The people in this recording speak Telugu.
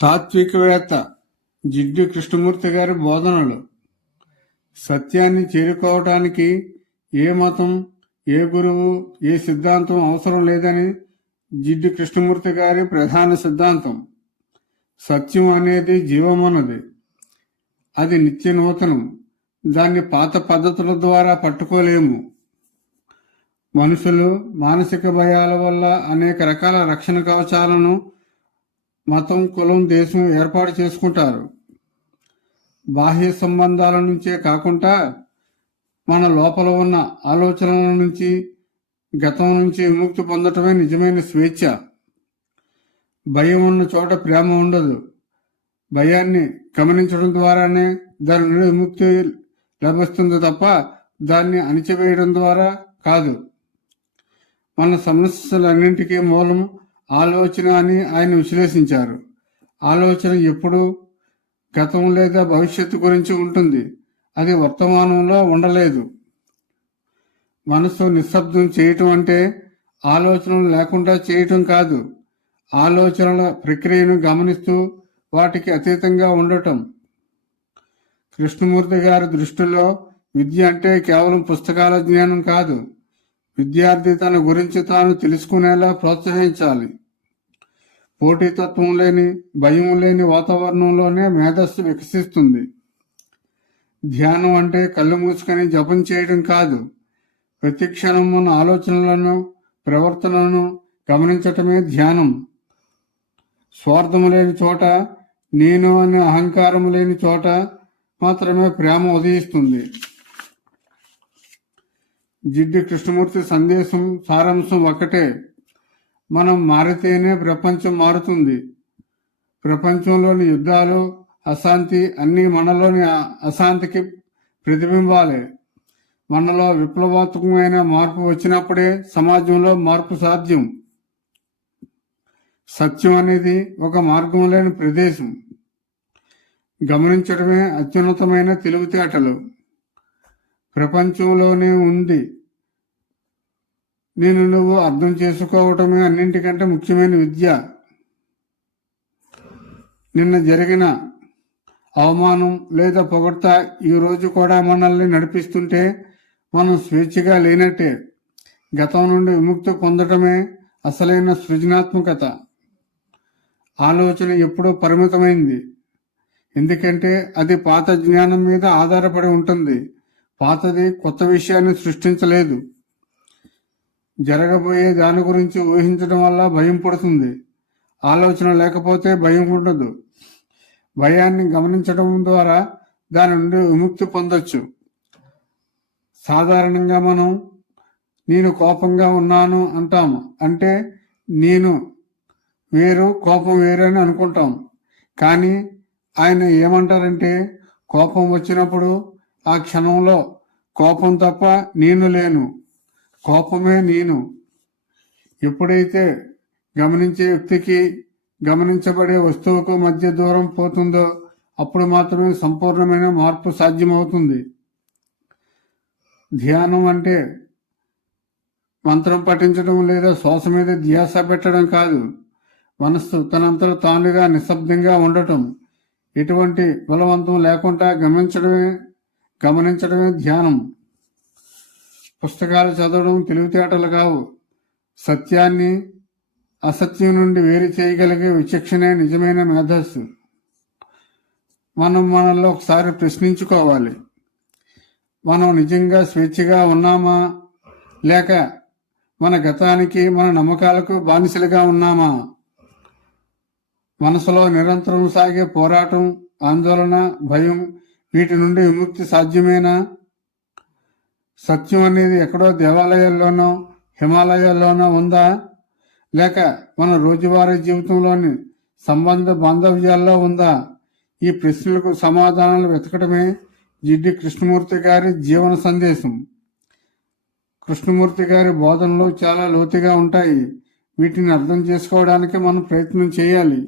తాత్వికవేత్త జిడ్డు కృష్ణమూర్తి గారి బోధనలు. సత్యాన్ని చేరుకోవటానికి ఏ మతం, ఏ గురువు, ఏ సిద్ధాంతం అవసరం లేదని జిడ్డు కృష్ణమూర్తి గారి ప్రధాన సిద్ధాంతం. సత్యం అనేది జీవమన్నది, అది నిత్య నూతనం. దాన్ని పాత పద్ధతుల ద్వారా పట్టుకోలేము. మనుషులు మానసిక భయాల వల్ల అనేక రకాల రక్షణ కవచాలను మతం, కులం, దేశం ఏర్పాటు చేసుకుంటారు. బాహ్య సంబంధాల నుంచే కాకుండా మన లోపల ఉన్న ఆలోచనల నుంచి, గతం నుంచి విముక్తి పొందటమే నిజమైన స్వేచ్ఛ. భయం ఉన్న చోట ప్రేమ ఉండదు. భయాన్ని గమనించడం ద్వారానే దాని నుండి విముక్తి లభిస్తుంది తప్ప దాన్ని అణిచివేయడం ద్వారా కాదు. మన సమస్యలన్నింటికీ మూలం ఆలోచన అని ఆయన విశ్లేషించారు. ఆలోచన ఎప్పుడు గతం లేదా భవిష్యత్తు గురించి ఉంటుంది, అది వర్తమానంలో ఉండలేదు. మనసు నిశ్శబ్దం చేయటం అంటే ఆలోచనలు లేకుండా చేయటం కాదు, ఆలోచనల ప్రక్రియను గమనిస్తూ వాటికి అతీతంగా ఉండటం. కృష్ణమూర్తి గారి దృష్టిలో విద్య అంటే కేవలం పుస్తకాల జ్ఞానం కాదు, విద్యార్థి తన గురించి తాను తెలుసుకునేలా ప్రోత్సహించాలి. పోటీతత్వం లేని, భయం లేని వాతావరణంలోనే మేధస్సు వికసిస్తుంది. ధ్యానం అంటే కళ్ళు మూసుకొని జపం చేయడం కాదు, ప్రతి క్షణం మన ఆలోచనలను, ప్రవర్తనలను గమనించటమే ధ్యానం. స్వార్థము లేని చోట, నేను అనే అహంకారం లేని చోట మాత్రమే ప్రేమ ఉదయిస్తుంది. జిడ్డు కృష్ణమూర్తి సందేశం సారాంశం ఒక్కటే: మనం మారితేనే ప్రపంచం మారుతుంది. ప్రపంచంలోని యుద్ధాలు, అశాంతి అన్నీ మనలోని అశాంతికి ప్రతిబింబాలే. మనలో విప్లవాత్మకమైన మార్పు వచ్చినప్పుడే సమాజంలో మార్పు సాధ్యం. సత్యం అనేది ఒక మార్గం లేని ప్రదేశం. గమనించడమే అత్యున్నతమైన తెలివితేటలు. ప్రపంచంలోనే ఉంది, నేను నువ్వు అర్థం చేసుకోవటమే అన్నింటికంటే ముఖ్యమైన విద్య. నిన్న జరిగిన అవమానం లేదా పొగడ్త ఈ రోజు కూడా మనల్ని నడిపిస్తుంటే మనం స్వేచ్ఛగా లేనట్టే. గతం నుండి విముక్తి పొందటమే అసలైన సృజనాత్మకత. ఆలోచన ఎప్పుడూ పరిమితమైంది, ఎందుకంటే అది పాత జ్ఞానం మీద ఆధారపడి ఉంటుంది. పాతది కొత్త విషయాన్ని సృష్టించలేదు. జరగబోయే దాని గురించి ఊహించడం వల్ల భయం పుడుతుంది. ఆలోచన లేకపోతే భయం ఉండదు. భయాన్ని గమనించడం ద్వారా దాని నుండి విముక్తి పొందొచ్చు. సాధారణంగా మనం నేను కోపంగా ఉన్నాను అంటాము, అంటే నేను వేరు, కోపం వేరు అని అనుకుంటాం. కానీ ఆయన ఏమంటారంటే, కోపం వచ్చినప్పుడు ఆ క్షణంలో కోపం తప్ప నేను లేను, కోపమే నేను. ఎప్పుడైతే గమనించే వ్యక్తికి గమనించబడే వస్తువుకు మధ్య దూరం పోతుందో అప్పుడు మాత్రమే సంపూర్ణమైన మార్పు సాధ్యమవుతుంది. ధ్యానం అంటే మంత్రం పఠించడం లేదా శ్వాస మీద ధ్యాస పెట్టడం కాదు, మనస్సు తనంతట తానుగా నిశ్శబ్దంగా ఉండటం. ఎటువంటి బలవంతం లేకుండా గమనించడమే ధ్యానం. పుస్తకాలు చదవడం తెలివితేటలు కావు, సత్యాన్ని అసత్యం నుండి వేరు చేయగలిగే విచక్షణే నిజమైన మేధస్సు. మనం మనలో ఒకసారి ప్రశ్నించుకోవాలి, మనం నిజంగా స్వేచ్ఛగా ఉన్నామా, లేక మన గతానికి, మన నమ్మకాలకు బానిసలుగా ఉన్నామా? మనసులో నిరంతరం సాగే పోరాటం, ఆందోళన, భయం, వీటి నుండి విముక్తి సాధ్యమేనా? సత్యం అనేది ఎక్కడో దేవాలయాల్లోనో, హిమాలయాల్లోనో ఉందా, లేక మన రోజువారీ జీవితంలోని సంబంధ బాంధవ్యాల్లో ఉందా? ఈ ప్రశ్నలకు సమాధానాలు వెతకడమే జిడ్డు కృష్ణమూర్తి గారి జీవన సందేశం. కృష్ణమూర్తి గారి బోధనలు చాలా లోతుగా ఉంటాయి. వీటిని అర్థం చేసుకోవడానికి మనం ప్రయత్నం చేయాలి.